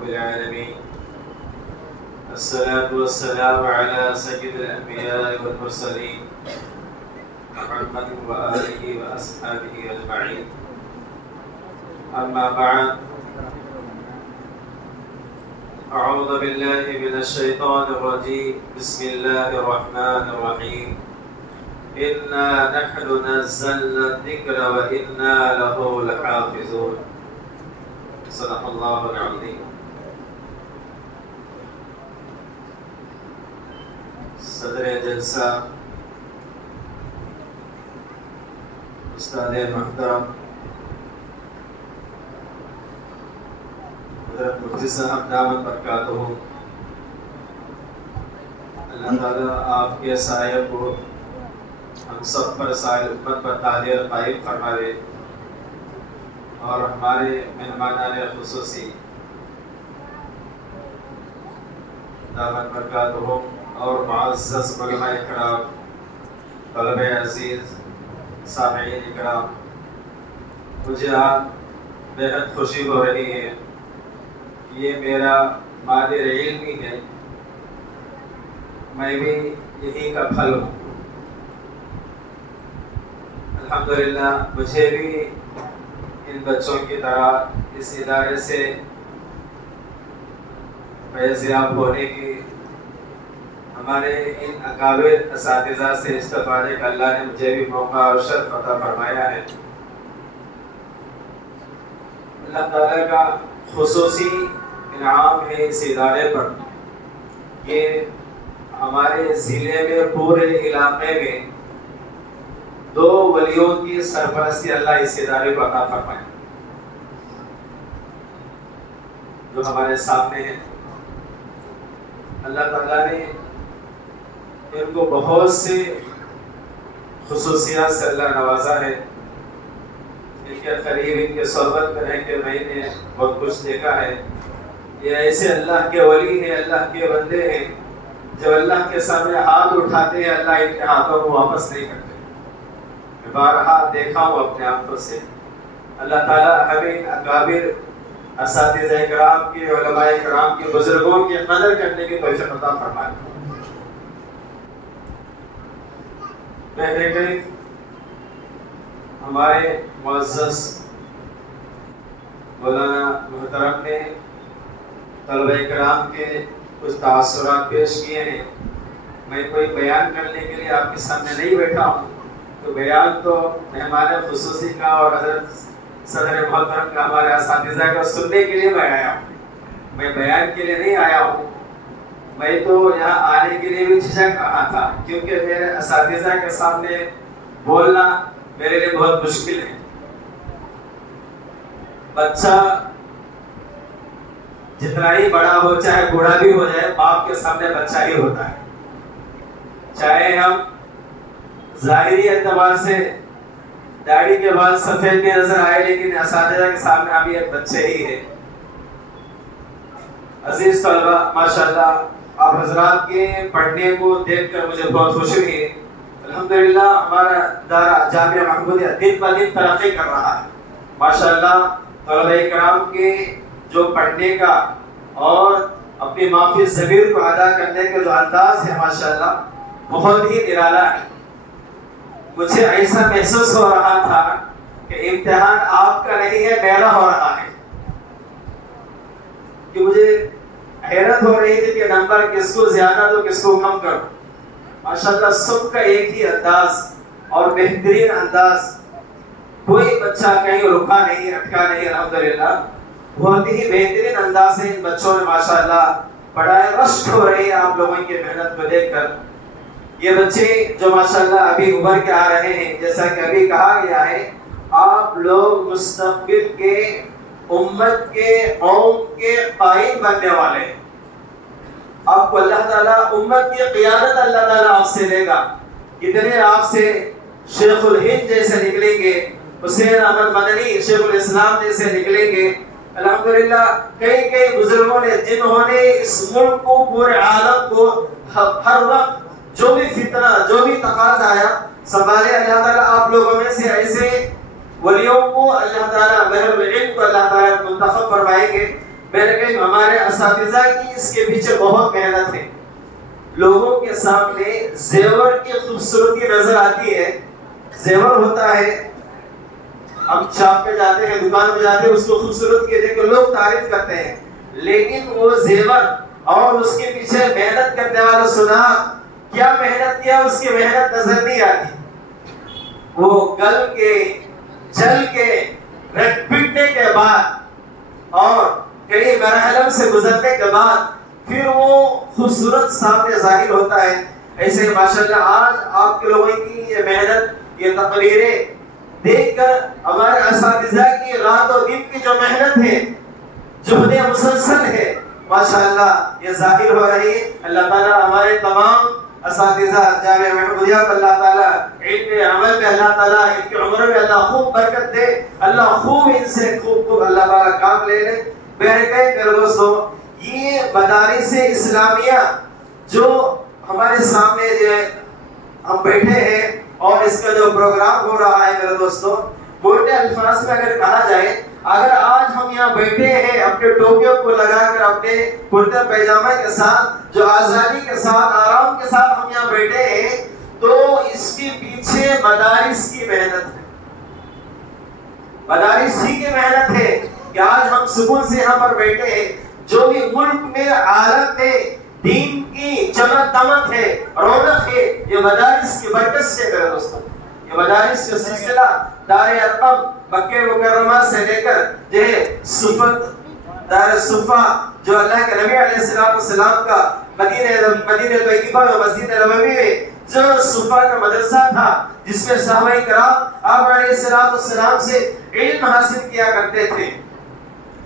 رب العالمين الصلاة والسلام على سيد الأنبياء والمرسلين محمد وآله وأصحابه أجمعين أما بعد أعوذ بالله من الشيطان الرجيم بسم الله الرحمن الرحيم إنا نحن نزلنا الذكر وإنا له لحافظون صدق الله العظيم. صدر جلسہ استاد محترم حضرت مفتی صاحب دامت برکاتہ، اللہ تعالیٰ آپ کے سایہ کو ہم سب پر سائر امت پر تعلیر قائم فرمائے اور ہمارے مہمانان خصوصی دامت برکاتہ اور معزز علماء اکرام، طلبہ عزیز، سامعین اکرام، مجھے آج بہت خوشی ہو رہی ہے. یہ میرا مادر علمی ہے، میں بھی یہی کا پھل ہوں. الحمدللہ مجھے بھی ان بچوں کی طرح اس ادارے سے فیضیاب ہونے کی، ہمارے ان اکابر اساتذہ سے استفادے کا اللہ نے مجھے بھی موقع اور شرف عطا فرمایا ہے. اللہ تعالیٰ کا خصوصی انعام ہے اس ادارے پر کہ ہمارے ضلع میں پورے علاقے میں 2 ولیوں کی سرپرستی اللہ اس ادارے کو عطا فرمائے جو ہمارے سامنے ہیں. اللہ تعالیٰ نے ان کو بہت سے خصوصیات سے اللہ نوازا ہے. ان کے قریب، ان کے صحبت میں رہ کے میں نے بہت کچھ دیکھا ہے. یہ ایسے اللہ کے ولی ہیں، اللہ کے بندے ہیں، جب اللہ کے سامنے ہاتھ اٹھاتے ہیں اللہ ان کے ہاتھوں کو واپس نہیں کرتے. میں بارہا دیکھا ہوں اپنے آنکھوں سے. اللہ تعالیٰ ہمیں اکابر اساتذہ کرام کے، علماء کرام کے، بزرگوں کی قدر کرنے کی توفیق عطا فرمائے. پہلے ہمارے معزز مولانا محترم نے طلبہ کرام کے کچھ تاثرات پیش کیے ہیں. میں کوئی بیان کرنے کے لیے آپ کے سامنے نہیں بیٹھا ہوں، تو بیان تو مہمان خصوصی کا اور حضرت صدر محترم کا، ہمارے اساتذہ کا سننے کے لیے میں آیا ہوں. میں بیان کے لیے نہیں آیا ہوں. میں تو یہاں آنے کے لیے بھی جھجک رہا تھا کیونکہ میرے اساتذہ کے سامنے بولنا میرے لیے بہت مشکل ہے. بچہ جتنا ہی بڑا ہو، چاہے بوڑھا بھی ہو جائے، باپ کے سامنے بچہ ہی ہوتا ہے. چاہے ہم ظاہری اعتبار سے داڑھی کے بعد سفید بھی نظر آئے، لیکن اساتذہ کے سامنے ابھی ایک بچے ہی ہے. عزیز طلبہ، ماشاءاللہ آپ حضرات کے پڑھنے کو دیکھ کر مجھے بہت خوشی ہوئی. الحمدللہ ہمارا ادارہ جامعہ محمودیہ دن بہ دن ترقی کر رہا ہے. ماشاءاللہ طلبہ کرام کے جو پڑھنے کا اور اپنی معافی ضمیر کو ادا کرنے کا جو انداز ہے ماشاءاللہ بہت ہی نرالا ہے. مجھے ایسا محسوس ہو رہا تھا کہ امتحان آپ کا نہیں ہے، میرا ہو رہا ہے. کہ مجھے حیرت ہو رہی تھی کہ نمبر کس کو زیادہ دو، کس کو کم کرو. ماشاءاللہ سب کا ایک ہی انداز اور بہترین انداز، کوئی بچہ کہیں رکا نہیں، اٹکا نہیں. الحمدللہ بہت ہی بہترین انداز سے ان بچوں نے ماشاءاللہ پڑھائی رشک ہو رہی ہے آپ لوگوں کی محنت کو دیکھ کر. یہ بچے جو ماشاءاللہ ابھی ابھر کے آ رہے ہیں، جیسا کہ ابھی کہا گیا ہے، آپ لوگ مستقبل کے امت کے، قوم کے قائم بننے والے ہیں. آپ کو اللہ تعالیٰ امت کی قیادت اللہ تعالیٰ آپ سے لے گا. کتنے آپ سے شیخ الہند جیسے نکلیں گے، حسین احمد مدنی شیخ الاسلام جیسے نکلیں گے. الحمدللہ کئی بزرگوں نے، جنہوں نے اس ملک کو، پورے عالم کو ہر وقت جو بھی فتنہ، جو بھی تقاضا آیا سنبھالے. اللہ تعالیٰ آپ لوگوں میں سے ایسے ولیوں کو اللہ تعالیٰ، بہر العلم کو اللہ تعالیٰ منتخب فرمائیں گے میرے کہیں ہمارے اساتذہ کی اس کے پیچھے بہت محنت ہے. لوگوں کے سامنے زیور کی خوبصورتی نظر آتی ہے. زیور ہوتا ہے، ہم شاپ پہ جاتے ہیں، دکان پہ جاتے ہیں، اس کو خوبصورت کے دیکھ کر لوگ تعریف کرتے ہیں، لیکن وہ زیور اور اس کے پیچھے محنت کرنے والا سنا کیا محنت کیا، اس کی محنت نظر نہیں آتی. وہ گل کے جل کے رٹ پٹنے کے بعد اور کئی مرحلوں سے گزرنے کے بعد پھر وہ خوبصورت سامنے ظاہر ہوتا ہے. ایسے ماشاءاللہ آج آپ کے لوگوں کی یہ محنت، یہ تقریریں دیکھ کر ہمارے اساتذہ کی رات و دن کی جو محنت ہے، جہد مسلسل ہے، ماشاءاللہ یہ ظاہر ہو رہی ہے. اللہ تعالیٰ ہمارے تمام اساتذہ جامعہ محمودیہ کو اللہ تعالیٰ علم عمل میں اللہ تعالیٰ ان کی عمر میں اللہ خوب برکت دے، اللہ خوب ان سے خوب اللہ تعالیٰ کام لے لے. میرے دوستو، یہ مدارس اسلامیہ جو ہمارے سامنے جو ہے ہم بیٹھے ہیں اور اس کا جو پروگرام ہو رہا ہے میرے دوستو، موٹے الفاظ میں اگر کہا جائے، اگر آج ہم یہاں بیٹھے ہیں اپنے ٹوپیوں کو لگا کر، اپنے کرتے پیجامے کے ساتھ، جو آزادی کے ساتھ آرام کے ساتھ ہم یہاں بیٹھے ہیں، تو اس کے پیچھے مدارس کی محنت ہے. مدارس ہی کی محنت ہے کہ آج ہم سکون سے یہاں پر بیٹھے ہیں. جو بھی ملک میں عالم میں دین کی چمک دمک ہے، رونق ہے، یہ مدارس کی برکت سے میرے دوستوں. یہ مدارس کا سلسلہ دار ارقم مکہ مکرمہ سے لے کر جو ہے صفت دار صفا جو اللہ کے نبی علیہ السلام کا مدینہ طیبہ و مسجد نبوی میں جو صفا کا مدرسہ تھا، جس میں صحابہ کرام آپ علیہ السلام سے علم حاصل کیا کرتے تھے،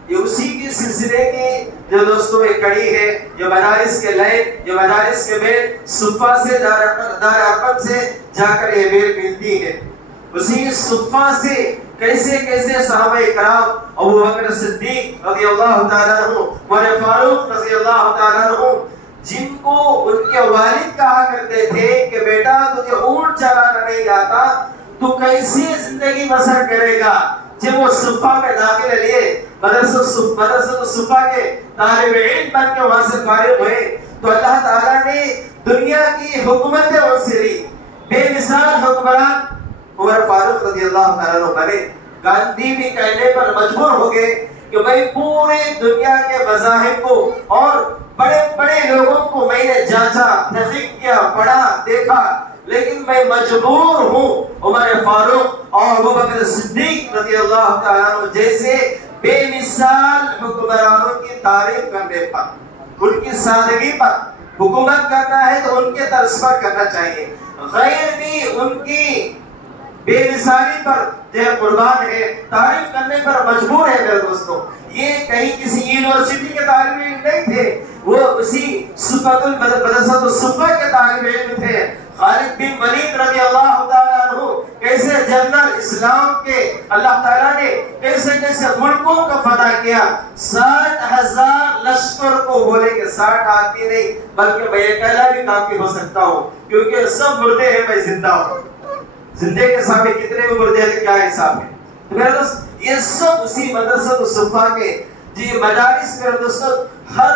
یہ اسی کی سلسلے کی جو دوستوں ایک کڑی ہے. یہ مدارس کے لائن، یہ مدارس کے بیل صفا سے دار ارقم سے جا کر یہ بیل ملتی ہے. اسی صفا سے کیسے کیسے صحابہ کرام، ابو بکر صدیق رضی اللہ تعالیٰ عنہ، عمر فاروق رضی اللہ تعالیٰ عنہ، جن کو ان کے والد کہا کرتے تھے کہ بیٹا تجھے اونٹ چلانا نہیں آتا، تو کیسے زندگی بسر کرے گا. جب وہ صفا میں داخلے لیے، مدرسہ صفا کے طالب علم بن کے وہاں سے فارغ ہوئے، تو اللہ تعالیٰ نے دنیا کی حکومت ان سے لی. بے مثال حکمران عمر فاروق رضی اللہ تعالیٰ عنہ بنے. گاندھی بھی کہنے پر مجبور ہو گئے کہ میں پورے دنیا کے مذاہب کو اور بڑے بڑے لوگوں کو میں نے جانچا، تحقیق کیا، پڑھا، دیکھا، لیکن میں مجبور ہوں عمر فاروق اور ابو بکر صدیق رضی اللہ تعالیٰ عنہ جیسے بے مثال حکمرانوں کی تعریف کرنے پر، ان کی سادگی پر. حکومت کرنا ہے تو ان کے طرز پر کرنا چاہیے، غیر بھی ان کی بے مثالی پر جو قربان ہے، تعریف کرنے پر مجبور ہے میرے دوستوں. یہ کہیں کسی یونیورسٹی کے طالب علم نہیں تھے، وہ اسی صفت المدرسۃ الصفا کے طالب علم تھے. خالد بن ولید رضی اللہ تعالیٰ عنہ کیسے جنرل اسلام کے اللہ تعالیٰ نے کیسے کیسے ملکوں کا فتح کیا. 60,000 لشکر کو بولے کہ 60 آدمی نہیں بلکہ میں اکیلا بھی کافی ہو سکتا ہوں، کیونکہ سب مردے ہیں، میں زندہ ہوں. زندے کے سامنے کتنے بھی مردے ہیں کیا حساب ہے. میرے دوست یہ سب اسی مدرسۃ الصفا کے جی مدارس میرے دوستوں ہر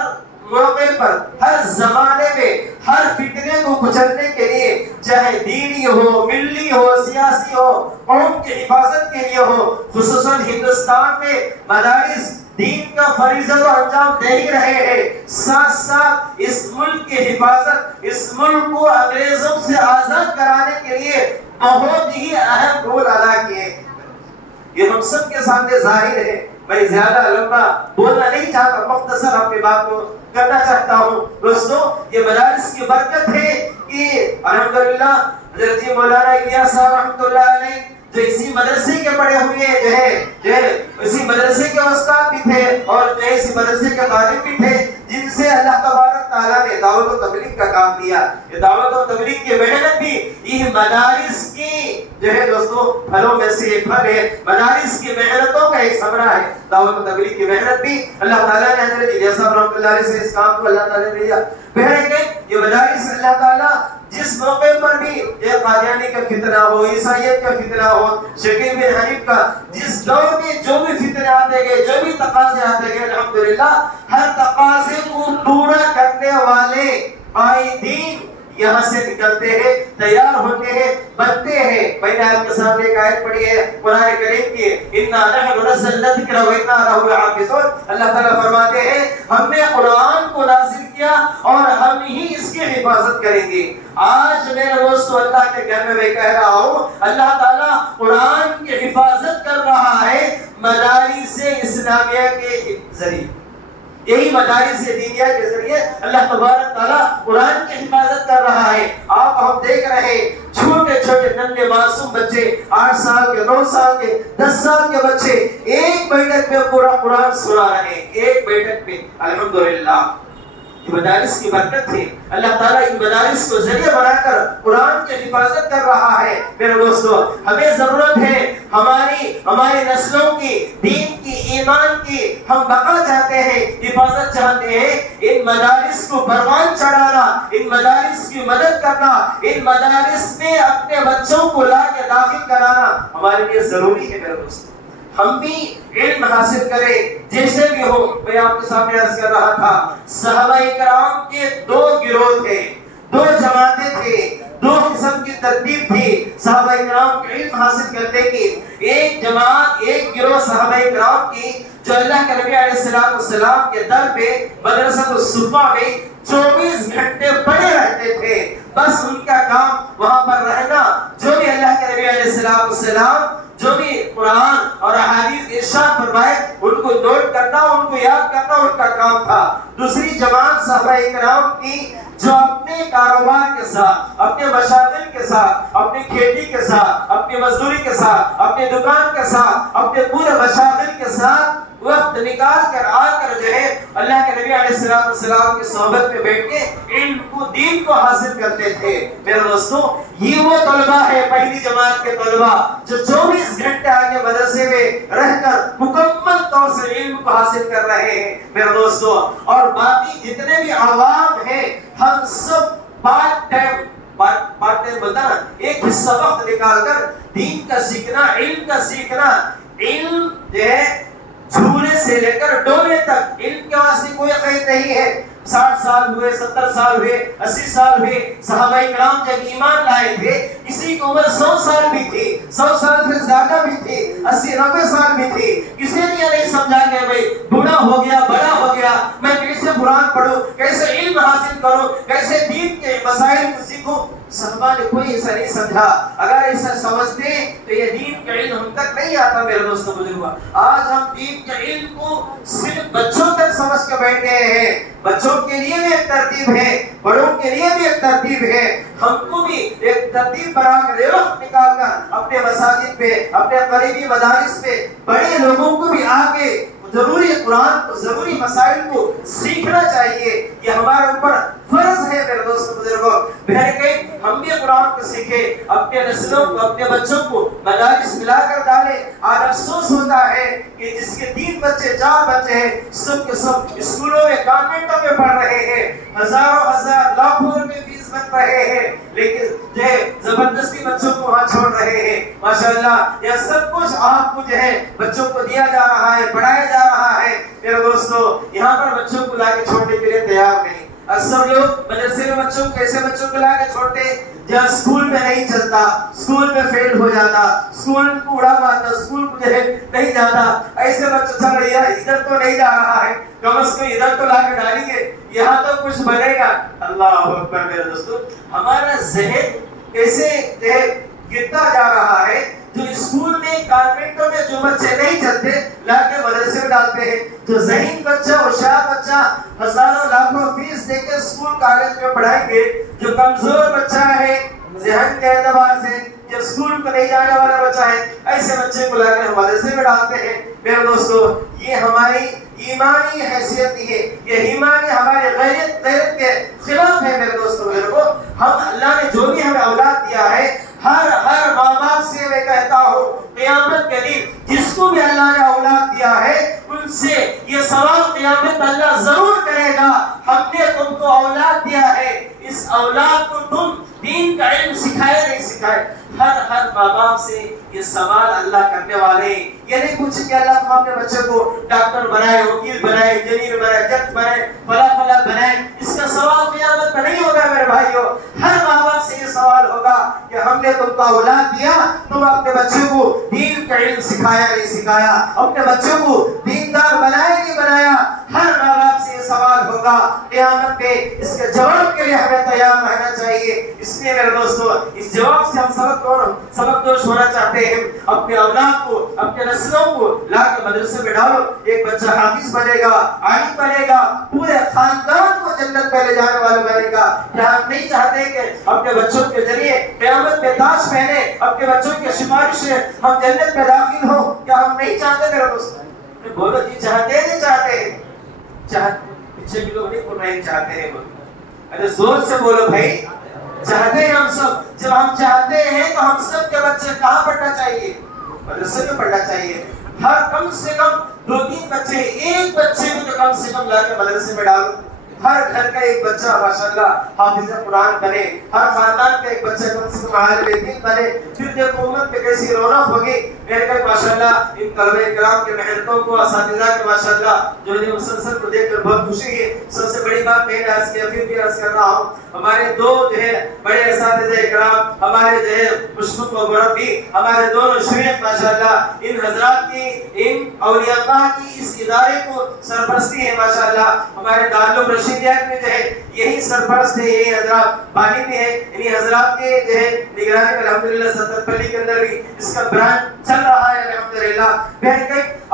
موقع پر، ہر زمانے میں، ہر فتنے کو کچلنے کے لیے، چاہے دینی ہو، ملی ہو، سیاسی ہو، قوم کی حفاظت کے لیے ہو، خصوصاً ہندوستان میں مدارس دین کا فریضہ تو انجام دے ہی رہے ہیں، ساتھ ساتھ اس ملک کی حفاظت، اس ملک کو انگریزوں سے آزاد کرانے کے لیے بہت ہی اہم رول ادا کیے. یہ ہم سب کے سامنے ظاہر ہے. میں زیادہ لمبا بولنا نہیں چاہتا، مختصر اپنی بات کو کرنا چاہتا ہوں. دوستو یہ مدارس کی برکت ہے کہ الحمدللہ حضرت مولانا الیاس صاحب رحمۃ اللہ علیہ جو اسی مدرسے کے پڑھے ہوئے جو ہے اسی مدرسے کے استاد بھی تھے اور جو اسی مدرسے کے طالب بھی تھے، جن سے اللہ تبارک تعالیٰ نے دعوت و تبلیغ کا کام دیا. یہ دعوت و تبلیغ کی محنت بھی یہ مدارس کی جو ہے دوستو پھلوں میں سے ایک پھل ہے. مدارس کی محنتوں کا ایک ثمرہ ہے دعوت و تبلیغ کی محنت بھی. اللہ تعالیٰ نے حضرت الیاس صاحب رحمۃ اللہ علیہ سے اس کام کو اللہ تعالیٰ نے دیا. پہلے کہ یہ مدارس اللہ تعالیٰ جس موقع پر بھی یہ قادیانی کا فتنہ ہو، عیسائیت کا فتنہ ہو، شکیل بن حنیف کا، جس دور میں جو بھی فتنے آتے گئے، جو بھی تقاضے آتے گئے، الحمدللہ ہر تقاضے کو پورا کرنے والے قائدین یہاں سے نکلتے ہیں، تیار ہوتے ہیں، بنتے ہیں۔ میں نے آپ کے سامنے ایک آیت پڑھی ہے قرآن کریم کی، اِنَّا نَحْنُ نَزَّلْنَا الذِّكْرَ وَإِنَّا لَهُ لَحَافِظُونَ۔ اللہ تعالیٰ فرماتے ہیں ہم نے قرآن کو نازل کیا اور ہم ہی اس کی حفاظت کریں گے۔ آج میرے دوستو اللہ کے گھر میں میں کہہ رہا ہوں، اللہ تعالیٰ قرآن کی حفاظت کر رہا ہے مدارس اسلامیہ کے ذریعے، یہی مدارس دینیہ کے ذریعے اللہ تبارک تعالیٰ قرآن کی حفاظت کر رہا ہے۔ آپ ہم دیکھ رہے ہیں چھوٹے چھوٹے ننھے معصوم بچے، 8 سال کے، 9 سال کے، 10 سال کے بچے ایک بیٹھک میں پورا قرآن سنا رہے ہیں، ایک بیٹھک میں۔ الحمدللہ یہ مدارس کی برکت ہے، اللہ تعالیٰ ان مدارس کو ذریعہ بنا کر قرآن کی حفاظت کر رہا ہے۔ میرے دوستو ہمیں ضرورت ہے ہماری نسلوں کی، دین کی، ایمان کی ہم بقا چاہتے ہیں، حفاظت چاہتے ہیں، ان مدارس کو پروان چڑھانا، ان مدارس کی مدد کرنا، ان مدارس میں اپنے بچوں کو لا کے داخل کرانا ہمارے لیے ضروری ہے۔ میرے دوستو ہم بھی علم حاصل کریں جیسے بھی ہو۔ میں آپ کے سامنے عرض کر رہا تھا صحابہ کرام کے 2 گروہ تھے، 2 جماعتیں تھے، 2 قسم کی ترتیب تھی صحابہ کرام کے علم حاصل کرنے کی۔ ایک جماعت، ایک گروہ صحابہ کرام کی جو اللہ کے نبی علیہ السلام کے در پہ مدرسۃ الصفا میں 24 گھنٹے پڑے رہتے تھے، بس ان کا کام وہاں پر رہنا، جو بھی اللہ کے نبی علیہ السلام جو بھی قرآن اور احادیث ارشاد فرمائے ان کو نوٹ کرنا، ان کو یاد کرنا ان کا کام تھا۔ دوسری جماعت صحابہ کرام کی جو اپنے کاروبار کے ساتھ، اپنے مشاغل کے ساتھ، اپنی کھیتی کے ساتھ، اپنی مزدوری کے ساتھ، اپنے دکان کے ساتھ، اپنے پورے مشاغل کے ساتھ وقت نکال کر آ کر جو ہے اللہ کے نبی علیہ السلام کی صحبت میں بیٹھ کے علم کو، دین کو حاصل کرتے تھے۔ میرے دوستو یہ وہ طلبہ ہے، پہلی جماعت کے طلبہ جو 24 گھنٹے آگے مدرسے میں رہ کر مکمل طور سے علم کو حاصل کر رہے ہیں۔ میرے دوستو اور باقی جتنے بھی عوام ہیں ہم سب پارٹ ٹائم بولتا نا، ایک حصہ وقت نکال کر دین کا سیکھنا، علم کا سیکھنا، علم جو ہے جھولے سے لے کر ڈولے تک علم کے واسطے کوئی قید نہیں ہے۔ 60 سال ہوئے، 70 سال ہوئے، 80 سال ہوئے، صحابہ کرام جب ایمان لائے تھے کسی کی عمر 100 سال بھی تھی، 100 سال سے زیادہ بھی تھی، 80-90 سال بھی تھی، کسی نے یہ نہیں سمجھا کہ بھائی بوڑھا ہو گیا، بڑا ہو گیا، میں کیسے قرآن پڑھوں، کیسے علم حاصل کروں، کیسے دین کے مسائل کو سیکھوں۔ صحابہ نے کوئی ایسا نہیں سمجھا۔ اگر ایسا سمجھتے تو یہ دین کا علم ہم تک نہیں آتا۔ میرے دوستوں بزرگو آج ہم دین کے علم کو صرف بچوں تک سمجھ کے بیٹھے ہیں۔ بچوں کے لیے بھی ایک ترتیب ہے، بڑوں کے لیے بھی ایک ترتیب ہے۔ ہم کو بھی ایک ترتیب بنا کر وقت نکال کر اپنے مساجد پہ، اپنے قریبی مدارس پہ بڑے لوگوں کو بھی آگے ضروری قرآن کو، ضروری مسائل کو سیکھنا چاہیے۔ یہ ہمارے اوپر فرض ہے۔ میرے دوستوں بزرگوں ہم بھی قرآن کو سیکھیں، اپنے نسلوں کو، اپنے بچوں کو مدارس ملا کر ڈالیں۔ آج افسوس ہوتا ہے کہ جس کے 3 بچے 4 بچے ہیں سب کے سب اسکولوں میں، کانوینٹوں میں پڑھ رہے ہیں، ہزاروں ہزار لاکھوں روپے فیس بن رہے ہیں، لیکن جو ہے زبردستی بچوں کو وہاں چھوڑ رہے ہیں۔ ماشاءاللہ یہ سب کچھ آپ کو جو ہے بچوں کو دیا جا رہا ہے، پڑھایا جا رہا ہے۔ میرے دوستو یہاں پر بچوں کو لا کے چھوڑنے کے لیے تیار نہیں۔ اکثر لوگ مدرسے میں بچوں کو ایسے بچوں کو لا کے چھوڑتے جہاں اسکول میں نہیں چلتا، اسکول میں فیل ہو جاتا، اسکول کو اڑا مارتا، اسکول کو جو ہے نہیں جاتا، ایسے بچوں چل رہی ہے، ادھر تو نہیں جا رہا ہے، کم از کم ادھر تو لا کے ڈالیں گے، یہاں تو کچھ بنے گا۔ اللہ اکبر۔ میرے دوستو ہمارا ذہن کیسے جو ہے گرتا جا رہا ہے، جو اسکول میں، کانوینٹوں میں جو بچے نہیں چلتے لا کے مدرسے میں ڈالتے ہیں، جو ذہین بچہ، ہوشیار بچہ ہزاروں لاکھوں فیس دے کے اسکول کالج میں پڑھائیں گے، جو کمزور بچہ ہے ذہن کے اعتبار سے، جو اسکول کو نہیں جانے والا بچہ ہے، ایسے بچے کو لا کر مدرسے میں ڈالتے ہیں۔ میرے دوستو یہ ہماری ایمانی حیثیت ہے، یہ ایمانی ہماری غیرت کے خلاف ہے۔ میرے دوستو ہم اللہ نے جو بھی ہمیں اولاد دیا ہے، ہر ماں باپ سے میں کہتا ہوں قیامت کے دن جس کو بھی اللہ نے اولاد دیا ہے ان ان سے یہ سوال قیامت اللہ ضرور کرے گا، ہم نے تم کو اولاد دیا ہے، اس اولاد کو تم دین کا علم سکھائے نہیں سکھائے؟ ہر ماں باپ سے یہ سوال اللہ کرنے والے ہیں۔ یہ نہیں پوچھے کہ اللہ تم اپنے بچے کو ڈاکٹر بنائے، وکیل بنائے، انجینئر بنائے، جج بنائے، فلاں بنائے، اس کا سوال قیامت میں نہیں ہوگا میرے بھائیوں۔ ہر ماں باپ سے یہ سوال ہوگا کہ ہم نے تم کو اولاد دیا، تم اپنے بچے کو دین کا علم سکھایا نہیں سکھایا، اپنے بچے کو دیندار بنایا نہیں بنایا؟ ہر ماں باپ سے یہ سوال ہوگا قیامت میں۔ اس کے جواب کے لیے ہمیں تیار رہنا چاہیے۔ اس لیے میرے دوستو، اس جواب سے ہم سبق دوش ہونا چاہتے ہیں۔ اپنے اولاد کو، اپنے نسلوں کو لا کے مدرسے میں ڈالو، ایک بچہ حافظ بنے گا، عالم بنے گا، پورے خاندان کو جنت میں لے جانے والا بنے گا۔ کیا ہم نہیں چاہتے کہ اپنے بچوں کے ذریعے قیامت میں تاج پہنے، اپنے بچوں کی سفارش سے ہم جنت میں داخل ہوں؟ کیا ہم نہیں چاہتے میرے دوستو؟ بولو جی، چاہتے نہیں چاہتے؟ چاہتے، پیچھے بھی لوگ نہیں بول رہے ہیں چاہتے ہیں، بولو، ارے زور سے بولو بھائی، چاہتے ہیں ہم سب۔ جب ہم چاہتے ہیں تو ہم سب کے بچے کہاں پڑھنا چاہیے؟ مدرسے میں پڑھنا چاہیے۔ ہر کم سے کم 2-3 بچے، ایک بچے کو تو کم سے کم لا کے مدرسے میں ڈالو۔ ہر گھر کا ایک بچہ ماشاءاللہ حافظ قرآن بنے، ہر خاندان کا ایک بچہ کم سے کم عالم دین بنے، پھر دیکھو امت میں کیسی رونق ہوگی۔ میرے بھائی ماشاءاللہ ان طلبہ کرام کے محنتوں کو، اساتذہ کے ماشاءاللہ جو ہے مسلسل کو دیکھ کر بہت خوشی ہے۔ سب سے بڑی بات میں نے عرض کیا، پھر بھی عرض کر رہا ہوں، ہمارے دو جو ہے بڑے اساتذہ کرام، ہمارے جو ہے مشفق و مربی، ہمارے دونوں شیخ ماشاءاللہ، ان حضرات کی، ان اولیاء اللہ کی اس ادارے کو سرپرستی ہے ماشاءاللہ۔ ہمارے دارالعلوم رشیدیات میں جو ہے یہی سرپرست ہے، یہی حضرات بانی بھی ہے، انہی حضرات کے جو ہے نگرانی میں الحمدللہ ستر پلی کے اندر بھی اس کا برانچ چل رہا ہے الحمدللہ۔ بہن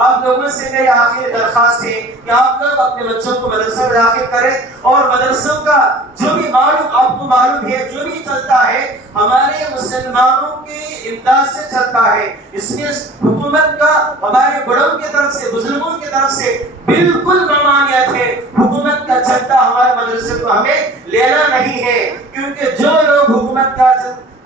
آپ لوگوں سے میری آخری درخواست ہے کہ آپ لوگ اپنے بچوں کو مدرسوں میں داخل کریں، اور مدرسوں کا جو بھی معلوم آپ کو معلوم ہے، جو بھی چلتا ہے ہمارے مسلمانوں کی امداد سے چلتا ہے۔ اس میں حکومت کا ہمارے بڑوں کی طرف سے، بزرگوں کی طرف سے بالکل ممانعت ہے۔ حکومت کا چلتا ہمارے مدرسے کو ہمیں لینا نہیں ہے، کیونکہ جو لوگ حکومت کا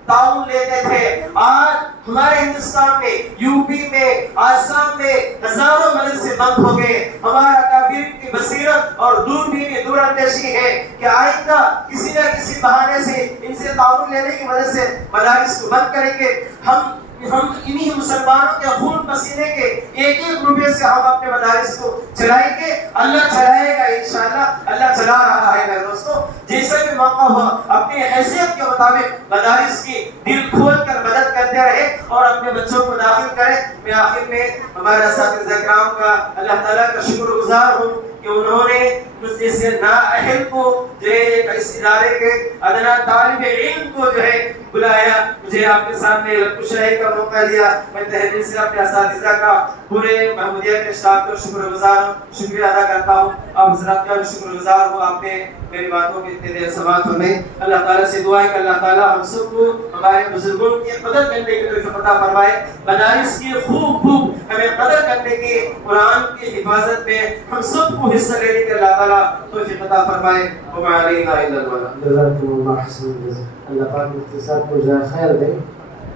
تعاون لیتے تھے، آج ہمارے ہندوستان میں، یو پی میں، آسام میں ہزاروں مدرسے بند ہو گئے۔ ہمارا اکابر کی بصیرت اور دوربینی، دور اندیشی ہے کہ آئندہ کسی نہ کسی بہانے سے ان سے تعاون لینے کی وجہ سے مدارس کو بند کریں گے۔ ہم انہی مسلمانوں کے خون پسینے کے ایک روپے سے ہم اپنے مدارس کو چلائیں گے۔ اللہ چلائے گا انشاءاللہ، اللہ چلا رہا ہے میرے دوستو۔ جیسا بھی موقع ہو اپنی حیثیت کے مطابق مدارس کی دل کھول کر مدد کرتے رہے اور اپنے بچوں کو داخل کریں۔ میں آخر میں ہمارے اساتذہ کرام کا اللہ تعالیٰ کا شکر گزار ہوں کہ انہوں نے مجھ جیسے نااہل کو جو ہے اس ادارے کے ادنا طالب علم کو جو ہے بلایا، مجھے آپ کے سامنے لبکشاہی کا موقع دیا۔ میں تہ دل سے اپنے اساتذہ کا، پورے محمودیہ کے اسٹاف کا شکر گزار ہوں، شکریہ ادا کرتا ہوں۔ آپ حضرات کا بھی شکر گزار ہوں، آپ نے میری باتوں کی اتنے دیر سماعت فرمائی۔ اللہ تعالیٰ سے دعا ہے کہ اللہ تعالیٰ ہم سب کو ہمارے بزرگوں کی قدر کرنے کی توفیق عطا فرمائے، مدارس کی خوب ہمیں قدر کرنے کی، قرآن کی حفاظت میں ہم سب کو حصہ لینے کی اللہ تعالیٰ توفیق عطا فرمائے۔ وما علینا الا البلاغ۔ جزاکم اللہ حسن الجزاء۔ اللہ پاک مفتی صاحب کو جزائے خیر دے۔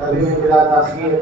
ابھی بلا تاخیر